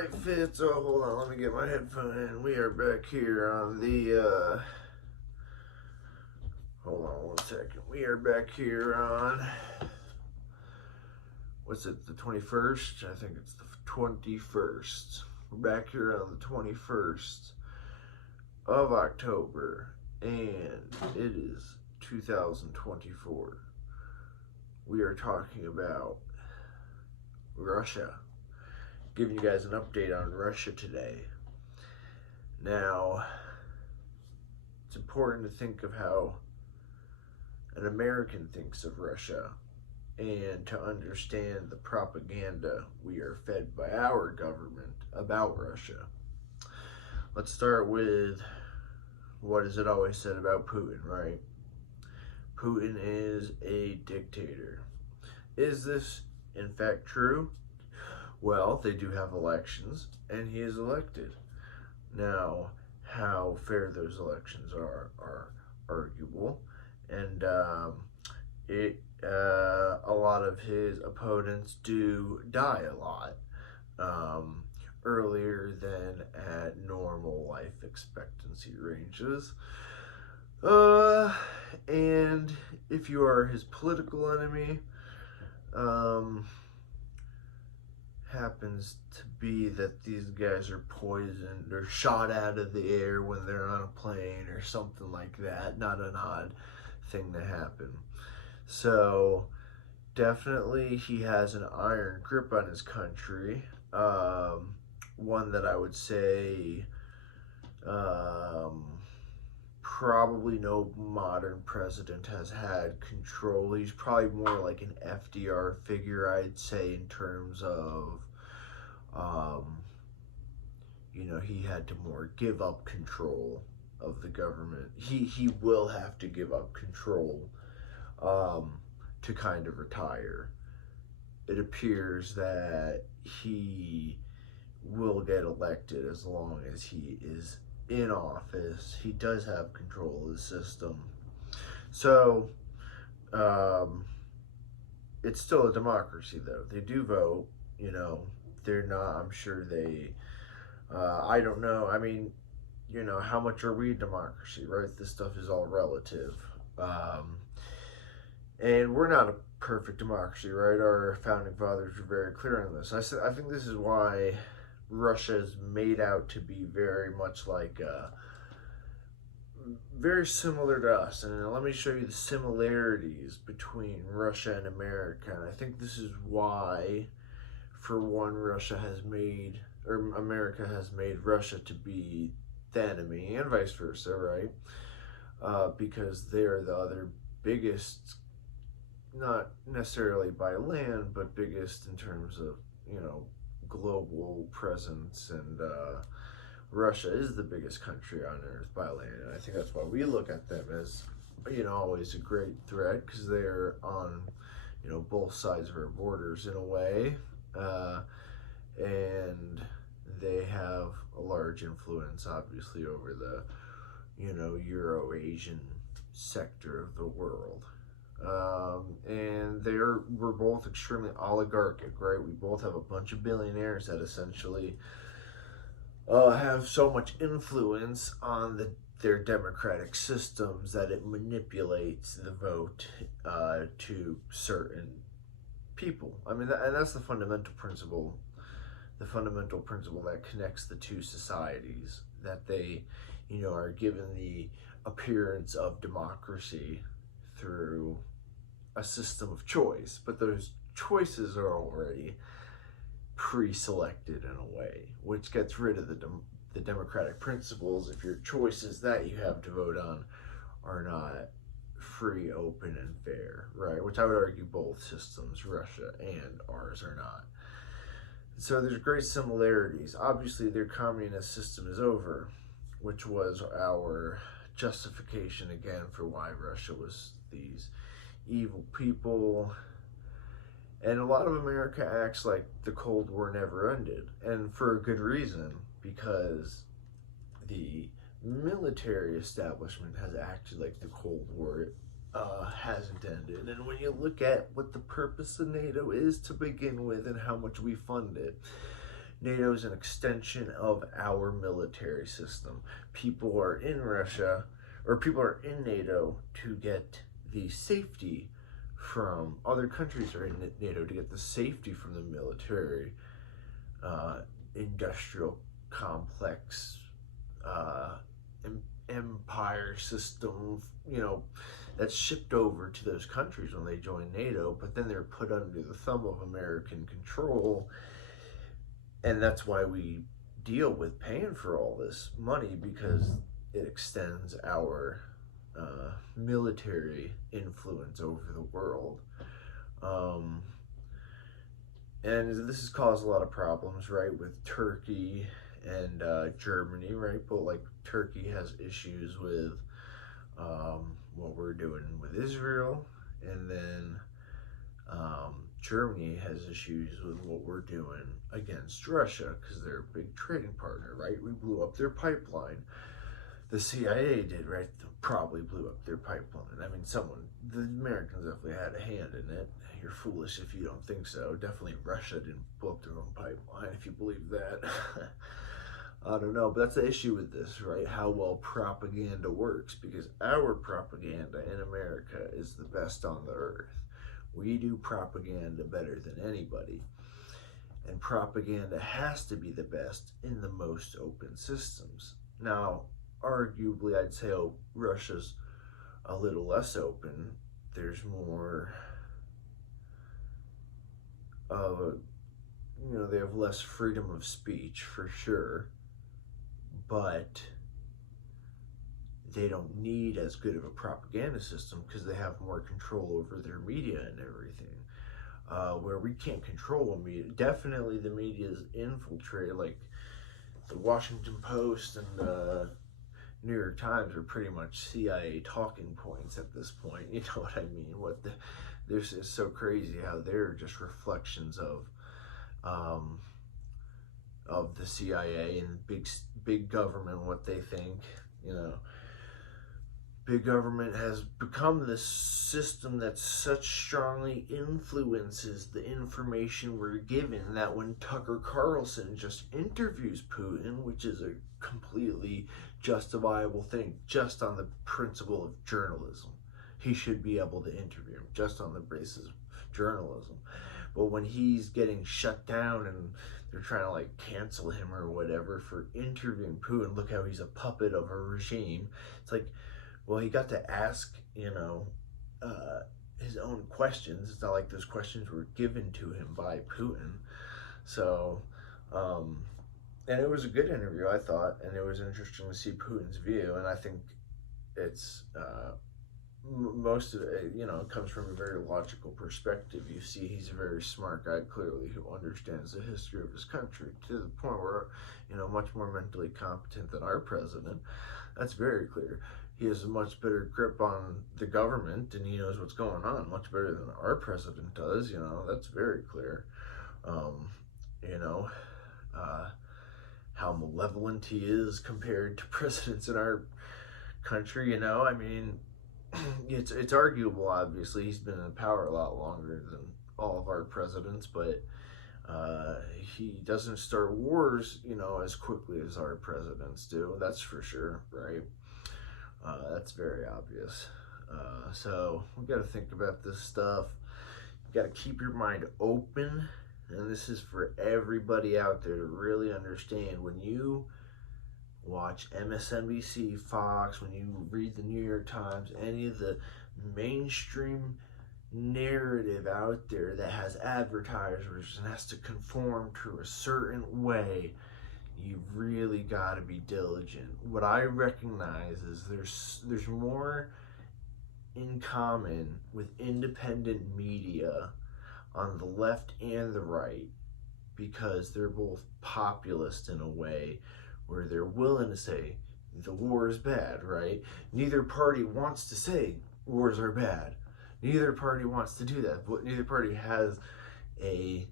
Right Fitz. Oh, hold on, let me get my headphone in. We are back here on the, hold on one second. We are back here on, what's it, the 21st? I think it's the 21st. We're back here on the 21st of October, and it is 2024. We are talking about Russia. Giving you guys an update on Russia today. Now, it's important to think of how an American thinks of Russia and to understand the propaganda we are fed by our government about Russia. Let's start with what is it always said about Putin, right? Putin is a dictator. Is this in fact true? Well, they do have elections, and he is elected. Now, how fair those elections are arguable, and a lot of his opponents do die a lot earlier than at normal life expectancy ranges. And if you are his political enemy, happens to be that these guys are poisoned or shot out of the air when they're on a plane or something like that. Not an odd thing to happen. So definitely he has an iron grip on his country. One that I would say probably no modern president has had control. He's probably more like an FDR figure, I'd say, in terms of, he had to more give up control of the government. He will have to give up control to kind of retire. It appears that he will get elected as long as he is in office. He does have control of the system. So, it's still a democracy, though. They do vote, they're not, I'm sure they, I don't know, I mean, how much are we a democracy, right? This stuff is all relative. And we're not a perfect democracy, right? Our founding fathers were very clear on this. I think this is why Russia is made out to be very much like, very similar to us. And let me show you the similarities between Russia and America. And I think this is why, for one, America has made Russia to be the enemy, and vice versa, right? Because they're the other biggest, not necessarily by land, but biggest in terms of, global presence, and Russia is the biggest country on earth by land, and I think that's why we look at them as, always a great threat, because they're on, both sides of our borders in a way, and they have a large influence, obviously, over the, Euro-Asian sector of the world. And we're both extremely oligarchic, right? We both have a bunch of billionaires that essentially have so much influence on their democratic systems that it manipulates the vote to certain people. I mean, and that's the fundamental principle. The fundamental principle that connects the two societies, that they, are given the appearance of democracy through a system of choice, but those choices are already pre-selected in a way, which gets rid of the democratic principles if your choices that you have to vote on are not free, open, and fair, right? Which I would argue both systems, Russia and ours, are not. So there's great similarities. Obviously, their communist system is over, which was our justification again for why Russia was these evil people. And a lot of America acts like the Cold War never ended, and for a good reason, because the military establishment has acted like the Cold War hasn't ended. And when you look at what the purpose of NATO is to begin with and how much we fund it, NATO is an extension of our military system. People are in Russia, or people are in NATO to get the safety from other countries are in NATO to get the safety from the military, industrial complex, empire system, that's shipped over to those countries when they join NATO, but then they're put under the thumb of American control. And that's why we deal with paying for all this money, because it extends our military influence over the world. And this has caused a lot of problems, right, with Turkey and Germany, right? But like Turkey has issues with what we're doing with Israel, and then Germany has issues with what we're doing against Russia because they're a big trading partner, right? We blew up their pipeline. The CIA did, right? Probably blew up their pipeline. I mean, the Americans definitely had a hand in it. You're foolish if you don't think so. Definitely Russia didn't blow up their own pipeline, if you believe that. I don't know, but that's the issue with this, right? How well propaganda works, because our propaganda in America is the best on the earth. We do propaganda better than anybody. And propaganda has to be the best in the most open systems. Now, arguably, I'd say Russia's a little less open. There's more they have less freedom of speech for sure, but they don't need as good of a propaganda system because they have more control over their media and everything. Where we can't control the media. Definitely the media is infiltrated, like the Washington Post and the New York Times are pretty much CIA talking points at this point. You know what I mean? This is so crazy how they're just reflections of the CIA and big government, what they think. Big government has become this system that such strongly influences the information we're given that when Tucker Carlson just interviews Putin, which is a completely justifiable thing just on the principle of journalism, he should be able to interview him just on the basis of journalism. But when he's getting shut down and they're trying to like cancel him or whatever for interviewing Putin, look how he's a puppet of a regime. It's like, well, he got to ask, his own questions. It's not like those questions were given to him by Putin. So, and it was a good interview, I thought, and it was interesting to see Putin's view. And I think it's most of it, comes from a very logical perspective. You see, he's a very smart guy, clearly, who understands the history of his country to the point where, much more mentally competent than our president. That's very clear. He has a much better grip on the government and he knows what's going on much better than our president does. That's very clear. How malevolent he is compared to presidents in our country. I mean, it's arguable, obviously. He's been in power a lot longer than all of our presidents, but he doesn't start wars, as quickly as our presidents do. That's for sure, right? That's very obvious. So we got to think about this stuff. You got to keep your mind open, and this is for everybody out there to really understand. When you watch MSNBC, Fox, when you read the New York Times, any of the mainstream narrative out there that has advertisers and has to conform to a certain way, you really got to be diligent. What I recognize is there's more in common with independent media on the left and the right, because they're both populist in a way where they're willing to say the war is bad, right? Neither party wants to say wars are bad. Neither party wants to do that, but neither party has they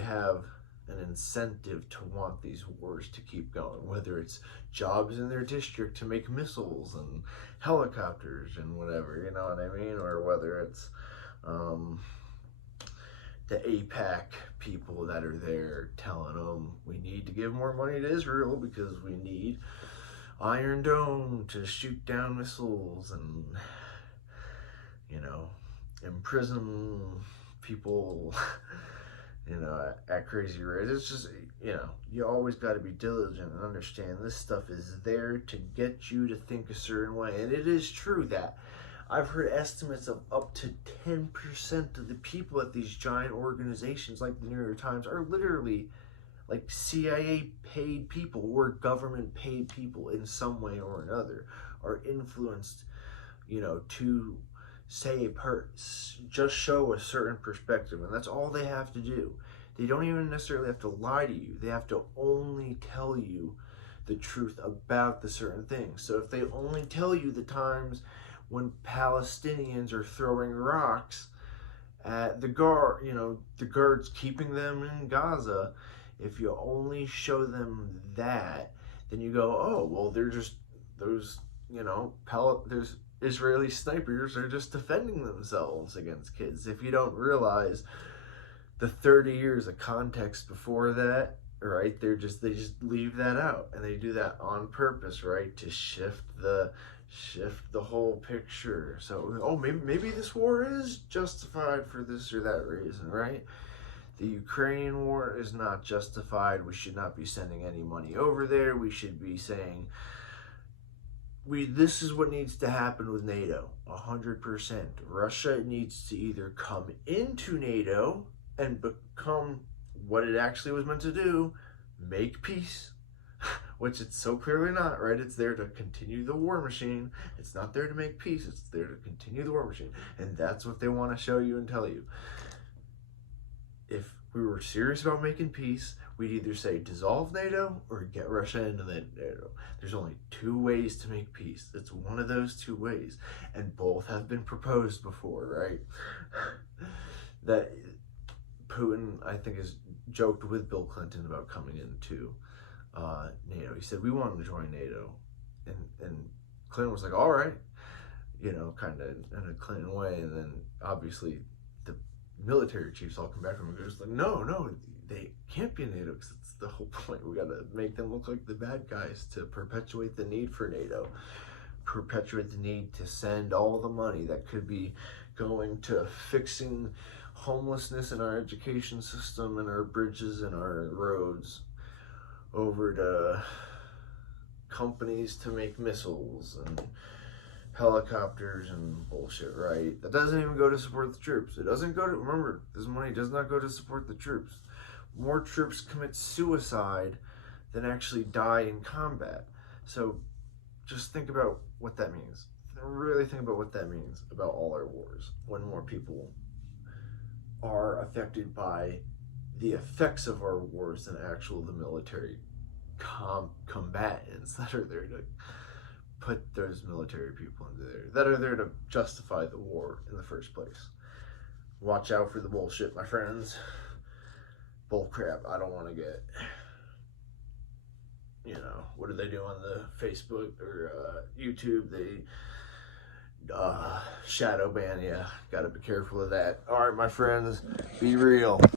have an incentive to want these wars to keep going, whether it's jobs in their district to make missiles and helicopters and whatever, you know what I mean? Or whether it's the APAC people that are there telling them we need to give more money to Israel because we need Iron Dome to shoot down missiles and, you know, imprison people, you know, at crazy rates. It's just, you know, you always got to be diligent and understand this stuff is there to get you to think a certain way. And it is true that I've heard estimates of up to 10% of the people at these giant organizations like the New York Times are literally like CIA paid people or government paid people in some way or another, are influenced, you know, to say just show a certain perspective, and that's all they have to do. They don't even necessarily have to lie to you. They have to only tell you the truth about the certain things. So if they only tell you the times when Palestinians are throwing rocks at the guards keeping them in Gaza, if you only show them that, then you go, oh, well, they're just those, you know, there's Israeli snipers are just defending themselves against kids. If you don't realize the 30 years of context before that, right? They just leave that out, and they do that on purpose, right? To shift the whole picture. So, oh, maybe this war is justified for this or that reason, right? The Ukrainian war is not justified. We should not be sending any money over there. We should be saying, this is what needs to happen with NATO, 100%. Russia needs to either come into NATO and become what it actually was meant to do, make peace, which it's so clearly not, right? It's there to continue the war machine. It's not there to make peace. It's there to continue the war machine. And that's what they want to show you and tell you. If we were serious about making peace, we'd either say dissolve NATO or get Russia into NATO. There's only two ways to make peace. It's one of those two ways. And both have been proposed before, right? That Putin, I think, has joked with Bill Clinton about coming into NATO. He said, we want to join NATO. And Clinton was like, all right, you know, kind of in a Clinton way. And then obviously the military chiefs all come back from him and goes like, no, they can't be in NATO because it's the whole point. We got to make them look like the bad guys to perpetuate the need for NATO, perpetuate the need to send all the money that could be going to fixing homelessness in our education system and our bridges and our roads over to companies to make missiles and helicopters and bullshit, right? That doesn't even go to support the troops. It doesn't go to, remember, this money does not go to support the troops. More troops commit suicide than actually die in combat. So just think about what that means. Really think about what that means about all our wars. When more people are affected by the effects of our wars than the military combatants that are there to put those military people into there, that are there to justify the war in the first place. Watch out for the bullshit, my friends. Bull crap. I don't want to get, you know, what do they do on the Facebook or YouTube? They shadow ban. Yeah, gotta be careful of that. All right, my friends, be real.